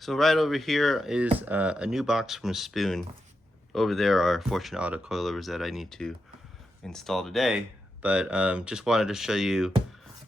So right over here is a new box from Spoon. Over there are Fortune Auto coilovers that I need to install today, but just wanted to show you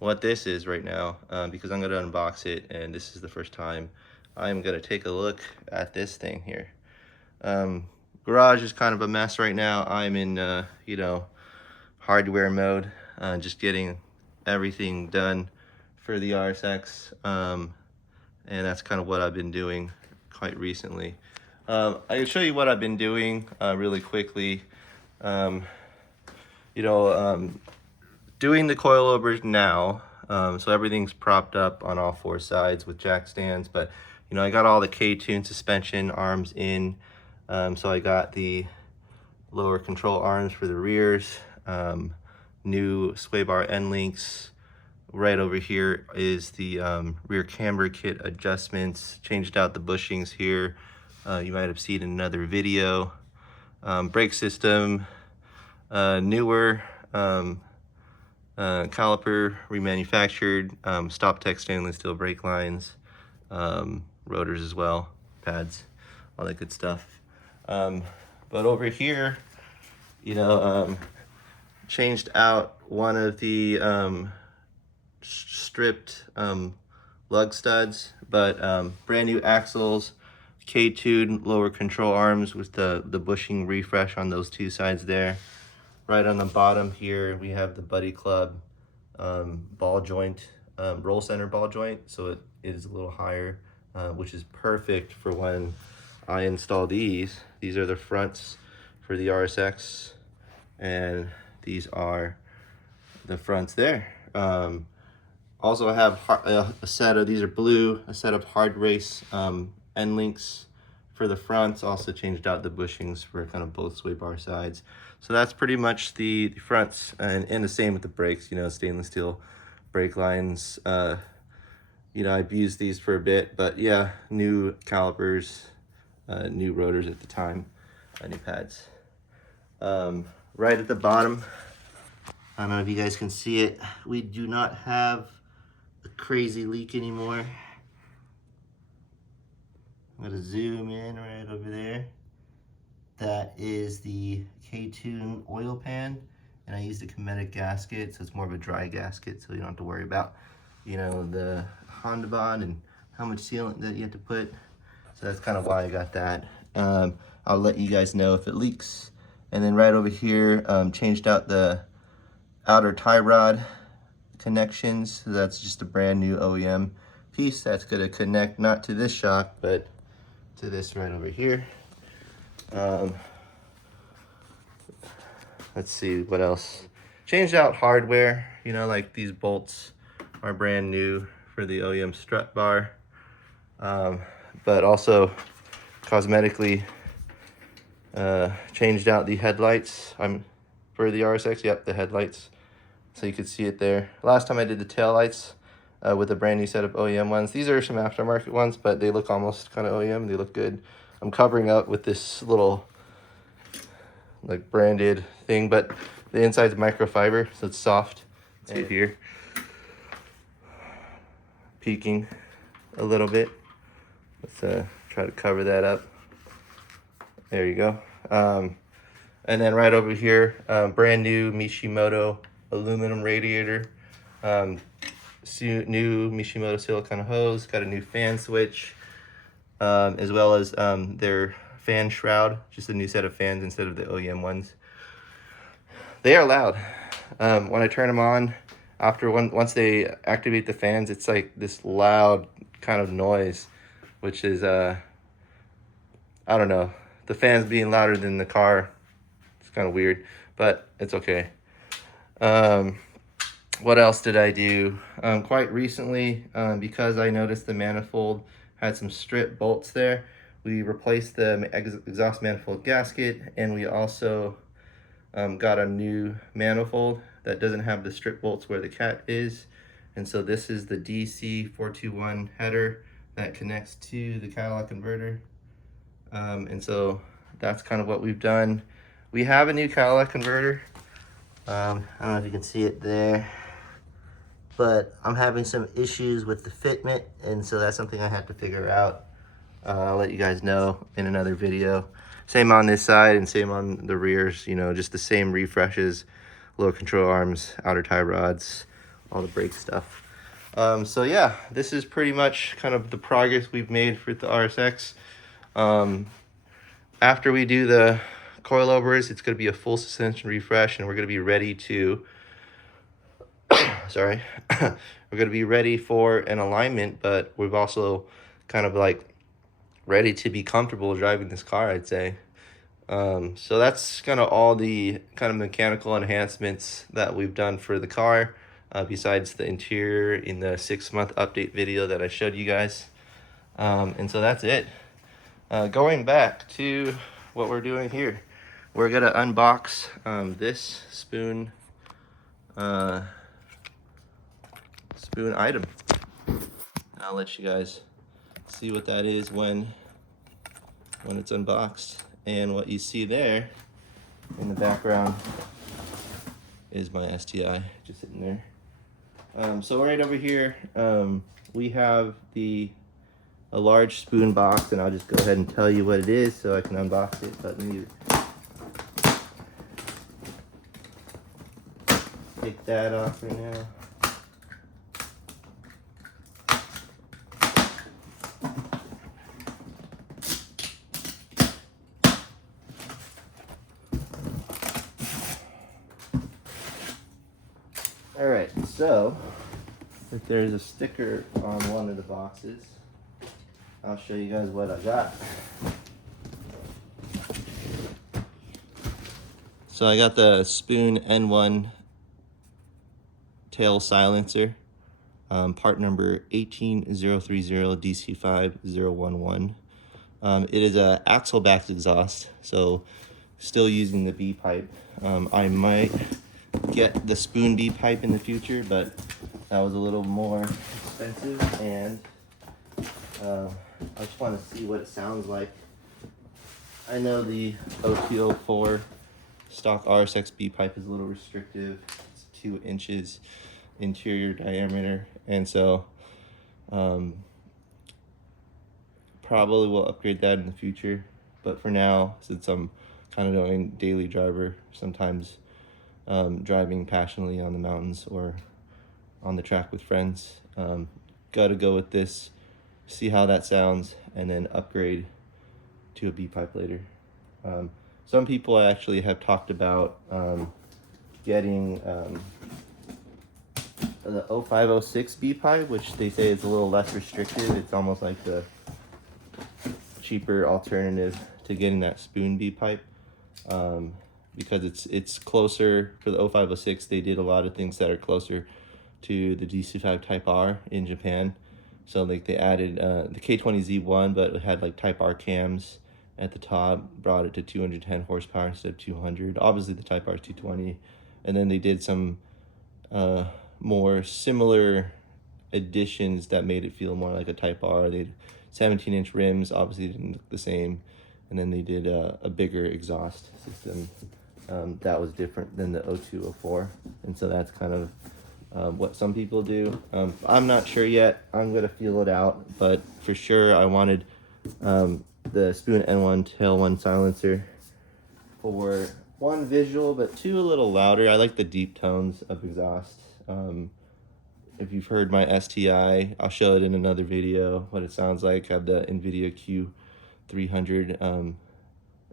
what this is right now because I'm going to unbox it, and this is the first time I'm going to take a look at this thing here. Garage is kind of a mess right now. I'm in hardware mode, just getting everything done for the RSX, and that's kind of what I've been doing quite recently. I can show you what I've been doing really quickly. Doing the coilovers now, so everything's propped up on all four sides with jack stands, but I got all the K-tune suspension arms in, so I got the lower control arms for the rears, new sway bar end links. Right over here is the rear camber kit adjustments, changed out the bushings here. You might have seen in another video. Brake system, newer caliper, remanufactured, Stop Tech stainless steel brake lines, rotors as well, pads, all that good stuff. But over here, changed out one of the stripped lug studs, but brand new axles, K-tune lower control arms with the bushing refresh on those two sides there. Right on the bottom here we have the Buddy Club ball joint, roll center ball joint, so it is a little higher, which is perfect for when I install these. These are the fronts for the RSX, and these are the fronts there. Also, I have a set of, these are blue, a set of hard race end links for the fronts. Also changed out the bushings for kind of both sway bar sides. So that's pretty much the fronts, and the same with the brakes, stainless steel brake lines. I've used these for a bit, but yeah, new calipers, new rotors at the time, new pads. Right at the bottom, I don't know if you guys can see it, we do not have a crazy leak anymore. I'm gonna zoom in right over there. That is the K-tune oil pan, and I used a Kinetic gasket, so it's more of a dry gasket, so you don't have to worry about, the Honda bond and how much sealant that you have to put. So that's kind of why I got that. I'll let you guys know if it leaks. And then right over here, changed out the outer tie rod connections. So that's just a brand new OEM piece that's going to connect not to this shock, but to this right over here. Let's see what else. Changed out hardware, like these bolts are brand new for the OEM strut bar, but also cosmetically changed out the headlights for the RSX. Yep, the headlights, so you could see it there. Last time I did the tail lights with a brand new set of OEM ones. These are some aftermarket ones, but they look almost kind of OEM. They look good. I'm covering up with this little like branded thing, but the inside's microfiber, so it's soft. See here, peeking a little bit. Let's try to cover that up. There you go. And then right over here, brand new Mishimoto aluminum radiator, new Mishimoto silicone hose, got a new fan switch, as well as their fan shroud, just a new set of fans instead of the OEM ones. They are loud. When I turn them on, once they activate the fans, it's like this loud kind of noise, which is I don't know, the fans being louder than the car. It's kind of weird, but it's okay. What else did I do? Quite recently, because I noticed the manifold had some strip bolts there, we replaced the exhaust manifold gasket, and we also got a new manifold that doesn't have the strip bolts where the cat is. And so this is the DC421 header that connects to the catalog converter. And so that's kind of what we've done. We have a new catalog converter. I don't know if you can see it there, but I'm having some issues with the fitment, and so that's something I have to figure out. I'll let you guys know in another video. Same on this side and same on the rears, you know, just the same refreshes, lower control arms, outer tie rods, all the brake stuff. So yeah, this is pretty much kind of the progress we've made for the RSX. After we do the coilovers, it's going to be a full suspension refresh, and we're going to be ready to sorry we're going to be ready for an alignment, but we've also kind of like ready to be comfortable driving this car, I'd say. So that's kind of all the kind of mechanical enhancements that we've done for the car, besides the interior in the 6-month update video that I showed you guys. And so that's it. Going back to what we're doing here, we're gonna unbox this spoon item. I'll let you guys see what that is when it's unboxed. And what you see there in the background is my STI just sitting there. So right over here, we have a large spoon box, and I'll just go ahead and tell you what it is so I can unbox it. But let me take that off right now. All right, so if there's a sticker on one of the boxes, I'll show you guys what I got. So I got the Spoon N1 tail silencer, part number 18030 DC5 011. It is a axle back exhaust, so still using the B pipe. I might get the spoon B pipe in the future, but that was a little more expensive, and I just want to see what it sounds like. I know the 0204 stock RSX B pipe is a little restrictive. It's 2 inches interior diameter, and so probably will upgrade that in the future. But for now, since I'm kind of doing daily driver, sometimes driving passionately on the mountains or on the track with friends, gotta go with this, see how that sounds, and then upgrade to a B pipe later. Some people actually have talked about getting the 0506 B pipe, which they say is a little less restrictive. It's almost like the cheaper alternative to getting that spoon B pipe, because it's closer. For the 0506, they did a lot of things that are closer to the DC5 Type R in Japan. So like they added the K20Z1, but it had like Type R cams at the top, brought it to 210 horsepower instead of 200. Obviously the Type R 220, and then they did some more similar additions that made it feel more like a Type R. They did 17-inch rims, obviously didn't look the same, and then they did a bigger exhaust system that was different than the 0204, and so that's kind of what some people do. I'm not sure yet. I'm gonna feel it out, but for sure I wanted the Spoon N1 Tail 1 silencer for 1, visual, but 2, a little louder. I like the deep tones of exhaust. If you've heard my STI, I'll show it in another video what it sounds like. I have the NVIDIA Q300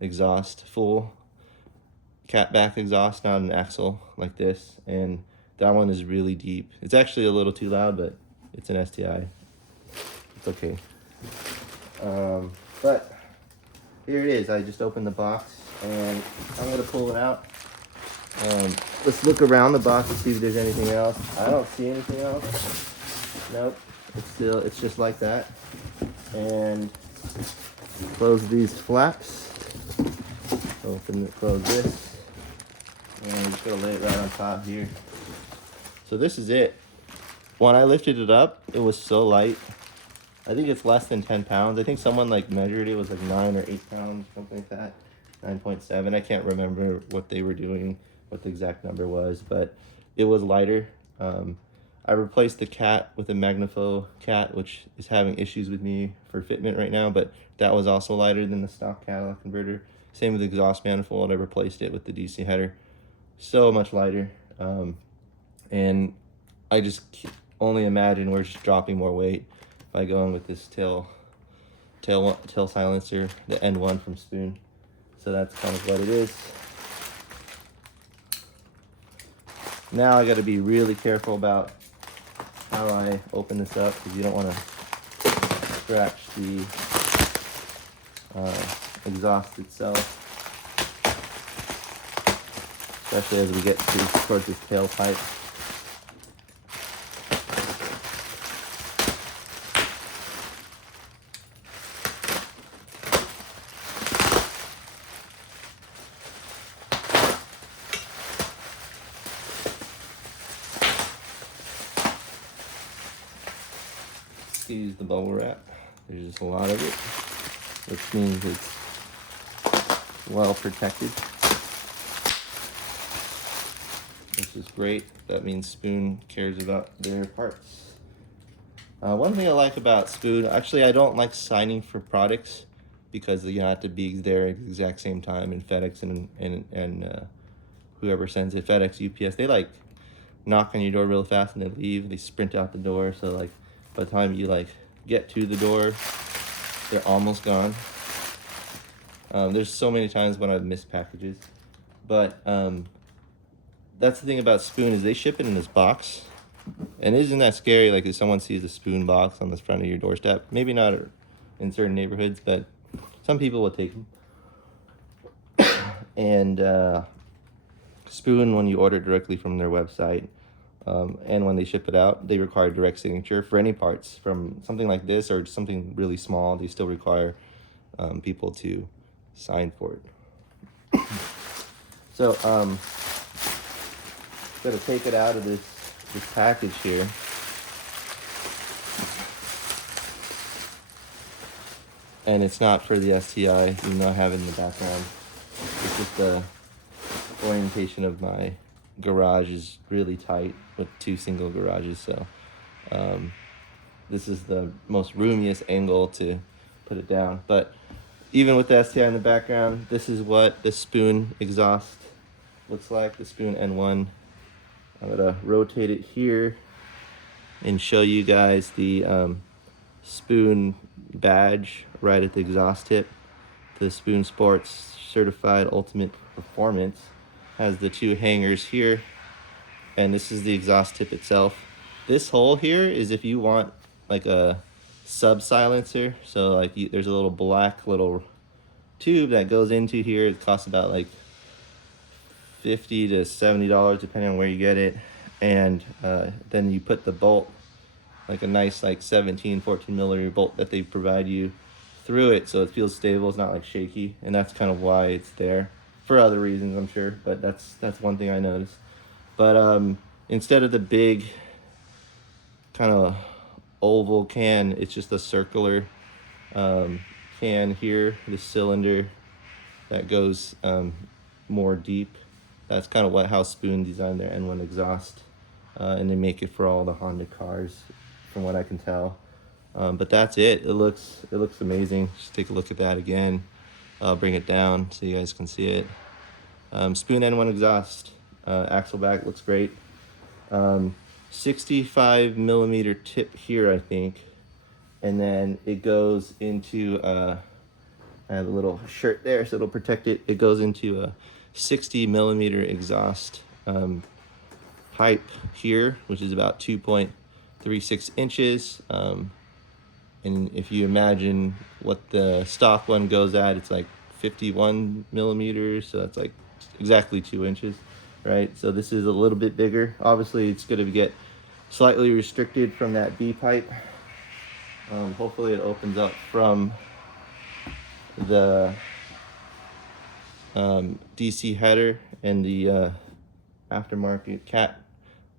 exhaust, full cat back exhaust, not an axle like this, and that one is really deep. It's actually a little too loud, but it's an STI. It's okay. But here it is. I just opened the box, and I'm gonna pull it out. Let's look around the box to see if there's anything else. I don't see anything else. Nope. It's just like that. And close these flaps. Close this. And I'm just gonna lay it right on top here. So this is it. When I lifted it up, it was so light. I think it's less than 10 pounds. I think someone like measured it was like 9 or 8 pounds, something like that. 9.7. I can't remember what they were doing, what the exact number was, but it was lighter. I replaced the cat with a Magnafo cat, which is having issues with me for fitment right now, but that was also lighter than the stock catalytic converter. Same with the exhaust manifold. I replaced it with the DC header. So much lighter. And I just only imagine we're just dropping more weight if I go in with this tail silencer, the N1 from Spoon. So that's kind of what it is. Now I got to be really careful about how I open this up, because you don't want to scratch the exhaust itself, especially as we get towards this tailpipe. Use the bubble wrap. There's just a lot of it, which means it's well protected. This is great. That means Spoon cares about their parts. One thing I like about Spoon, actually I don't like signing for products, because you have to be there at the exact same time, and FedEx and whoever sends it, FedEx, UPS, they like knock on your door real fast and then leave. They sprint out the door, so like by the time you like get to the door, they're almost gone. There's so many times when I've missed packages, but that's the thing about Spoon, is they ship it in this box. And isn't that scary? Like if someone sees a Spoon box on the front of your doorstep, maybe not in certain neighborhoods, but some people will take them. And Spoon, when you order directly from their website, and when they ship it out, they require direct signature for any parts. From something like this or something really small, they still require people to sign for it. So, gotta take it out of this package here. And it's not for the STI, even though I have it in the background. It's just the orientation of my garage is really tight with 2 single garages, so this is the most roomiest angle to put it down. But even with the STI in the background, this is what the Spoon exhaust looks like, the Spoon N1. I'm gonna rotate it here and show you guys the Spoon badge right at the exhaust tip. The Spoon Sports Certified Ultimate Performance has the 2 hangers here, and this is the exhaust tip itself. This hole here is if you want like a sub silencer, so like there's a little black little tube that goes into here. It costs about like $50 to $70 depending on where you get it, and then you put the bolt, like a nice like 14 millimeter bolt that they provide you, through it, so it feels stable. It's not like shaky, and that's kind of why it's there. For other reasons, I'm sure, but that's one thing I noticed. But instead of the big kind of oval can, it's just a circular can here, the cylinder that goes more deep. That's kind of how Spoon designed their N1 exhaust, and they make it for all the Honda cars, from what I can tell. But that's it. It looks amazing. Just take a look at that again. I'll bring it down so you guys can see it. Spoon N1 exhaust. Axle back looks great. 65 millimeter tip here, I think. And then it goes into, I have a little shirt there so it'll protect it. It goes into a 60 millimeter exhaust pipe here, which is about 2.36 inches. And if you imagine what the stock one goes at, it's like 51 millimeters, so that's like exactly 2 inches, right? So this is a little bit bigger. Obviously, it's going to get slightly restricted from that B pipe. Hopefully, it opens up from the DC header and the aftermarket cat,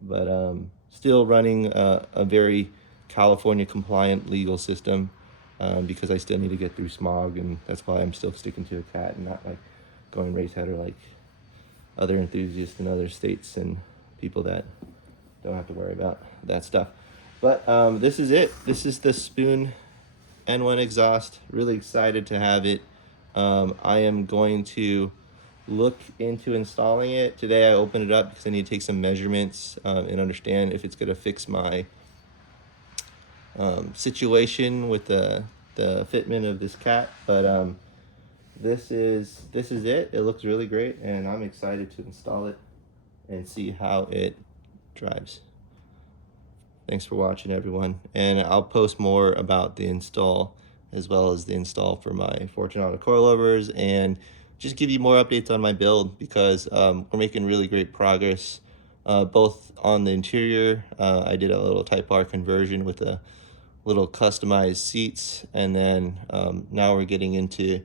but still running a very California compliant legal system, because I still need to get through smog, and that's why I'm still sticking to a cat and not like going race header like other enthusiasts in other states and people that don't have to worry about that stuff. But this is it. This is the Spoon N1 exhaust. Really excited to have it. I am going to look into installing it. Today I opened it up because I need to take some measurements and understand if it's going to fix my situation with the fitment of this cat. But this is it. It looks really great, and I'm excited to install it and see how it drives. Thanks for watching, everyone, and I'll post more about the install as well as the install for my Fortunato coilovers, and just give you more updates on my build, because we're making really great progress both on the interior. I did a little Type R conversion with a little customized seats, and then now we're getting into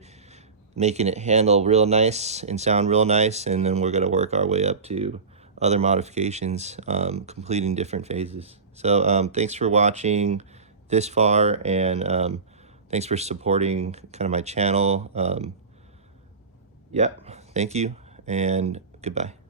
making it handle real nice and sound real nice, and then we're going to work our way up to other modifications, completing different phases. So thanks for watching this far, and thanks for supporting kind of my channel. Yep, thank you, and goodbye.